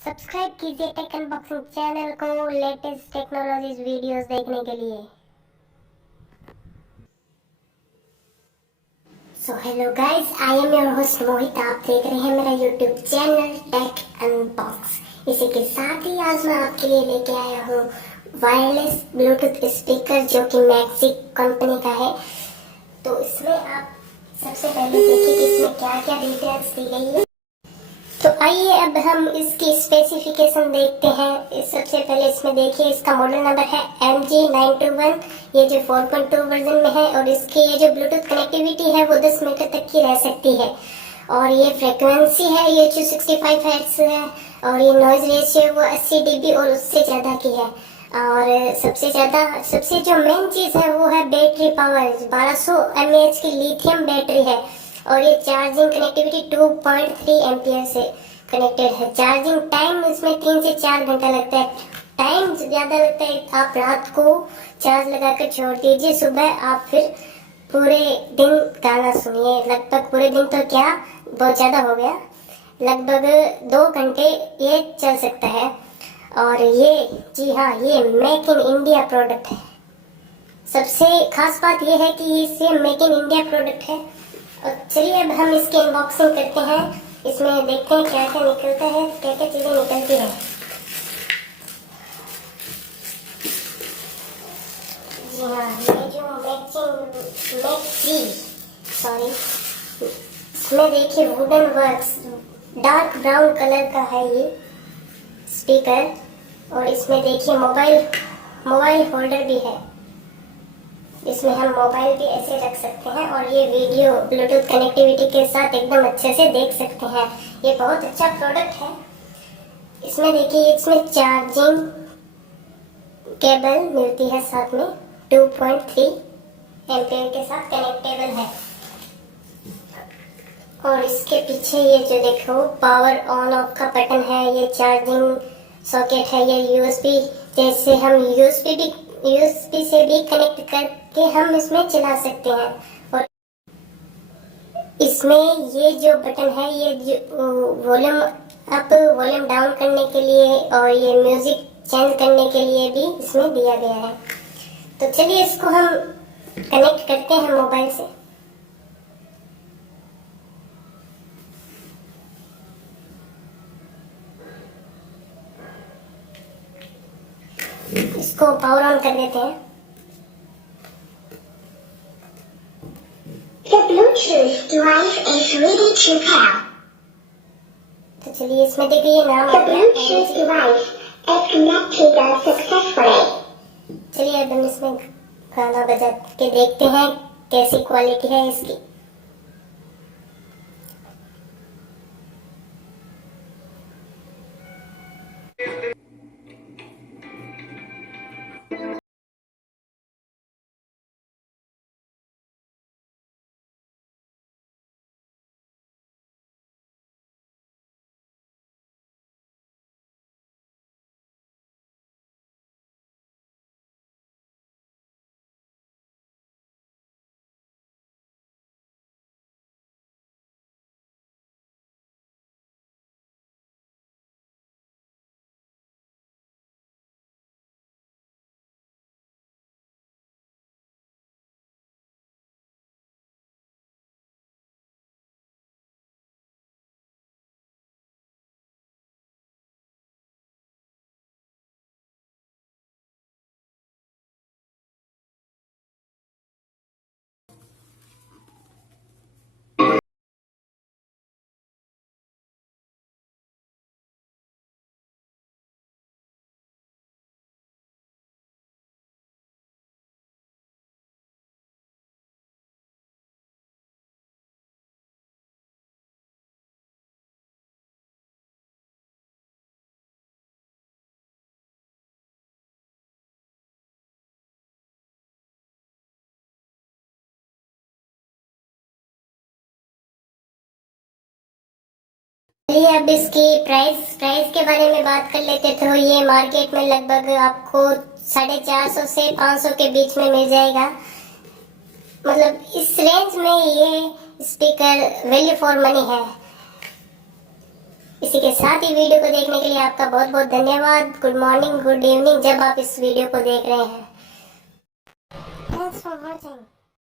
Subscribe कीजिए tech unboxing channel को latest technologies videos देखने के लिए। So hello guys, I am your host Mohit. आप देख रहे हैं मेरा यूट्यूब चैनल टेक अनबॉक्स। इसी के साथ ही आज मैं आपके लिए लेके आया हूँ वायरलेस ब्लूटूथ स्पीकर जो कि मैक्सी कंपनी का है। तो इसमें आप सबसे पहले देखिए कि इसमें क्या क्या डिटेल्स दी गई है। तो आइए अब हम इसकी स्पेसिफिकेशन देखते हैं। सबसे पहले इसमें देखिए, इसका मॉडल नंबर है MG921। ये जो 4.2 वर्जन में है और इसकी ये जो ब्लूटूथ कनेक्टिविटी है वो 10 मीटर तक की रह सकती है। और ये फ्रीक्वेंसी है ये 265 हर्ट्ज है और ये नॉइज रेशियो वो 80 dB और उससे ज़्यादा की है। और सबसे जो मेन चीज़ है वो है बैटरी पावर। 1200 mAh की लिथियम बैटरी है और ये चार्जिंग कनेक्टिविटी 2.3 एम्पियर से कनेक्टेड है। चार्जिंग टाइम इसमें 3 से 4 घंटा लगता है। टाइम ज़्यादा लगता है, आप रात को चार्ज लगा कर छोड़ दीजिए, सुबह आप फिर पूरे दिन गाना सुनिए। लगभग पूरे दिन तो क्या, बहुत ज़्यादा हो गया, लगभग 2 घंटे ये चल सकता है। और ये, जी हाँ, ये मेक इन इंडिया प्रोडक्ट है। सबसे खास बात ये है कि ये मेक इन इंडिया प्रोडक्ट है। और चलिए अब हम इसकी अनबॉक्सिंग करते हैं। इसमें देखते हैं क्या क्या निकलता है, क्या क्या चीज़ें निकलती हैं। जी हाँ, ये जो इसमें देखिए wooden works dark brown colour का है ये स्पीकर। और इसमें देखिए मोबाइल होल्डर भी है, इसमें हम मोबाइल भी ऐसे रख सकते हैं और ये वीडियो ब्लूटूथ कनेक्टिविटी के साथ एकदम अच्छे से देख सकते हैं। ये बहुत अच्छा प्रोडक्ट है। इसमें देखिए, इसमें चार्जिंग केबल मिलती है साथ में, 2.3 एम्पियर के साथ कनेक्टेबल है। और इसके पीछे ये जो देखो पावर ऑन ऑफ का बटन है, ये चार्जिंग सॉकेट है, ये यूएसबी, जैसे हम यूएसबी से भी कनेक्ट करके हम इसमें चला सकते हैं। और इसमें ये जो बटन है, ये वॉल्यूम अप वॉल्यूम डाउन करने के लिए और ये म्यूजिक चेंज करने के लिए भी इसमें दिया गया है। तो चलिए इसको हम कनेक्ट करते हैं मोबाइल से। इसको पावर ऑन कर देते हैं। The Bluetooth device is ready to pair. तो चलिए इसमें देखिए नाम The Bluetooth device is connected successfully. चलिए अब हम इसमें गाना बजा के देखते हैं कैसी क्वालिटी है इसकी। चलिए अब इसकी प्राइस के बारे में बात कर लेते। तो ये मार्केट में लगभग आपको 450 से 500 के बीच में मिल जाएगा। मतलब इस रेंज में ये स्पीकर वैल्यू फॉर मनी है। इसी के साथ ही वीडियो को देखने के लिए आपका बहुत बहुत धन्यवाद। गुड मॉर्निंग, गुड इवनिंग जब आप इस वीडियो को देख रहे हैं। Thanks for watching.